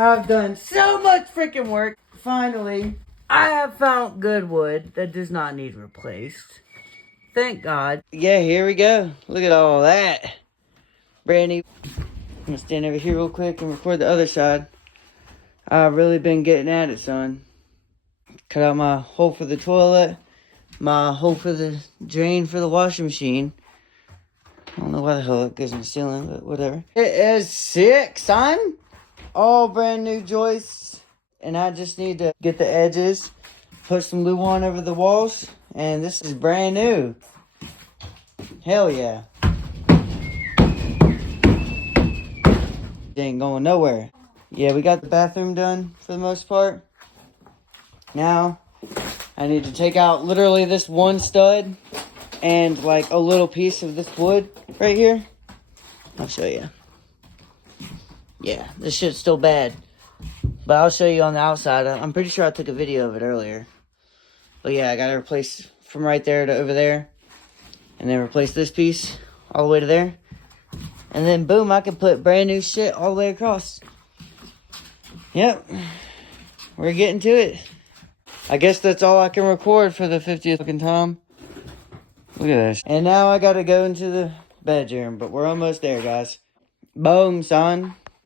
I've done so much freaking work. Finally, I have found good wood that does not need replaced. Thank God. Yeah, here we go. Look at all that. Brand new. I'm gonna stand over here real quick and record the other side. I've really been getting at it, son. Cut out my hole for the toilet, my hole for the drain for the washing machine. I don't know why the hell it goes in the ceiling, but whatever. It is sick, son. All brand new joists. And I just need to get the edges, put some glue on over the walls, and this is brand new. Hell yeah. It ain't going nowhere. Yeah, we got the bathroom done for the most part. Now, I need to take out literally this one stud and like a little piece of this wood right here. I'll show you. Yeah, this shit's still bad. But I'll show you on the outside. I'm pretty sure I took a video of it earlier. But yeah, I gotta replace from right there to over there. And then replace this piece all the way to there. And then boom, I can put brand new shit all the way across. Yep. We're getting to it. I guess that's all I can record for the 50th fucking time. Look at this. And now I gotta go into the bedroom. But we're almost there, guys. Boom, son.